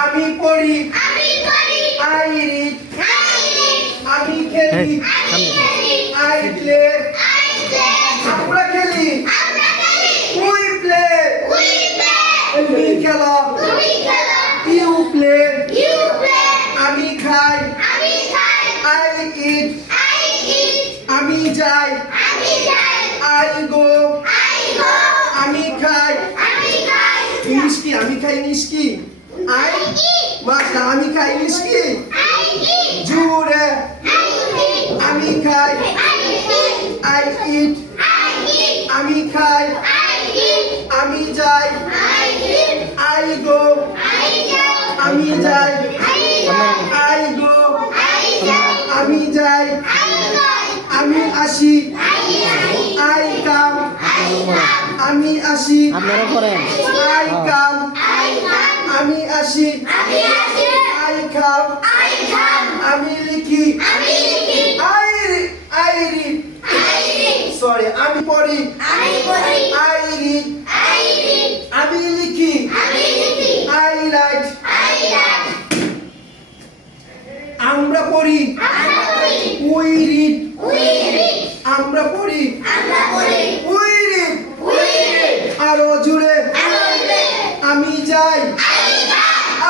আমি পড়ি I read আমি খেলি আই প্লে আমরা খেলি উই প্লে তুমি খেলো ইউ প্লে আমি খাই আই ইট আমি যাই আই গো আমি খাই ইংলিশ কি আমি খাই ইংলিশ কি আই মাস্টার আমি খাই ইংলিশ কি জুড়ে আমি খাই আই ইট আমি খাই আমি যাই আই গো আমি যাই আই গো আমি যাই আমি আসি আই কাম আমি আসি আপনারা করেন আই কাম আমি আসি আই কাম আমি লিখি আই রিড সরি আমি পড়ি আই রিড আমি লিখি আই রাইট আমরা পড়ি উই রিড আমরা পড়ি উই রিড আরো জুড়ে আমি যাই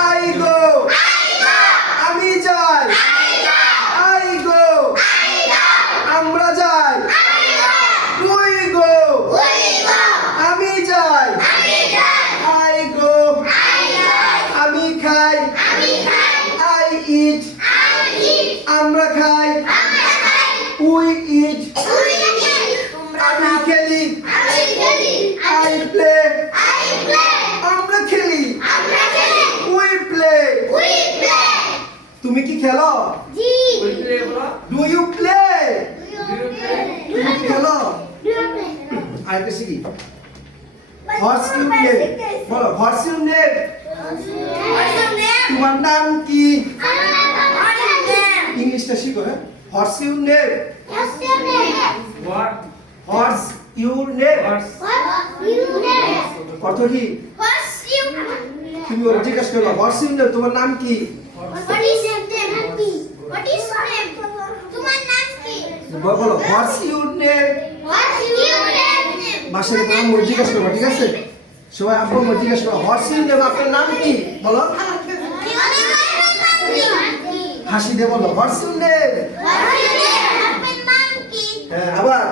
আই গো আমি যাই আই গো আমরা যাই উই গো আমি যাই আই গো আমি খাই আই ইট আমরা খাই উই ইট আমি খেলি আই প্লে আমরা খেলি উই প্লে তুমি কি খেলো ডু ইউ প্লে তুমি কি খেলো আরেকটা শিখি হোয়াটস ইউর নেম বলো হোয়াটস ইউর নেম তোমার নাম কি ইংলিশটা শিখো হ্যাঁ হোয়াটস your name what's your name অর্থ কি তুমি ওর জিজ্ঞাসা করো হোয়াটস ইউর নেম তোমার নাম কি বলো হোয়াটস ইউর নেম বাসায় নাম ওর জিজ্ঞাসা করো ঠিক আছে সবাই আব্বু ওর জিজ্ঞাসা করো হোয়াটস ইউর নেম আপনার নাম কি বলো হাসি দিয়ে বলো হোয়াটস ইউর নেম হ্যাঁ আবার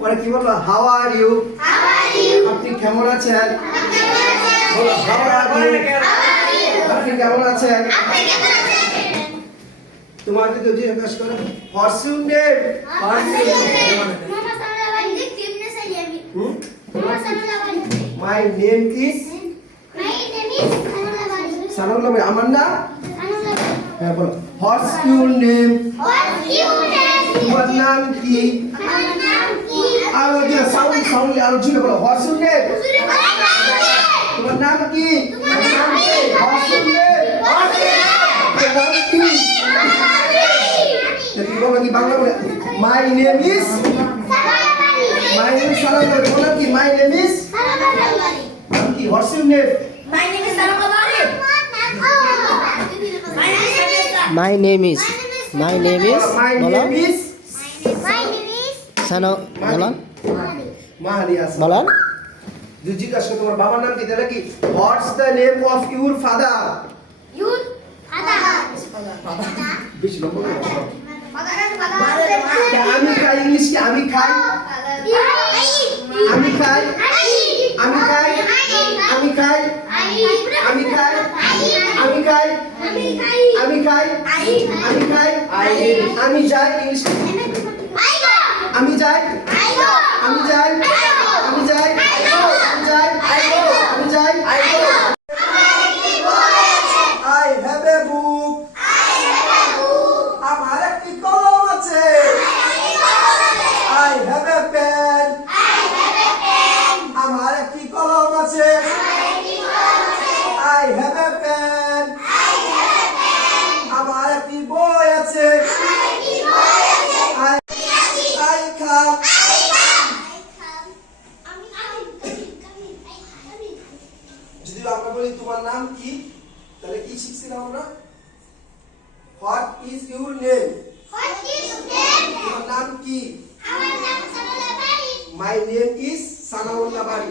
পরে কি বলবো হাউ আর ইউ আপনি কেমন আছেন বলো হাউ আর ইউ আপনি কেমন আছেন তোমাকে তো জিজ্ঞাসা করো what's your name my name is Sanaullah ভাই আমার নাম হ্যাঁ বলো হোয়াটস ইউর নেম তোমার নাম কি আর ওই যে সাউন্ড আর জুড়ে বলো হোয়াটস ইউর নেম তোমার নাম কি হোয়াটস ইউর নেম তোমার নাম কি কি বলো কি বাংলা বলে মাই নেম ইজ সানুল্লাহ বলো কি মাই নেম ইজ নাম কি হোয়াটস your name My name is বলো সানো বলো মাহালিয়াস বলো যদি জিজ্ঞাসা তোমার বাবার নাম কি তাহলে কি what's the name of your father বেশি লম্বা করে বলো। আমি খাই ইংলিশ কি আমি খাই আমি খাই আমি খাই আমি খাই আমি খাই আমি খাই আমি খাই আমি খাই আমি যাই ইংলিশ আমি যাই আমি যাই আমি যাই আমি যাই আমি যাই I have a book আমার একটি কলম আছে I have a pen আমার একটি কলম আছে I have a pen আমার একটি বই আছে I come যদি আমরা বলি তোমার নাম কি, তাহলে কি শিখছিলাম আমরা? What is your name? তোমার নাম কি? মাই নেম ইজ সানাউল্লাহ বাড়ি।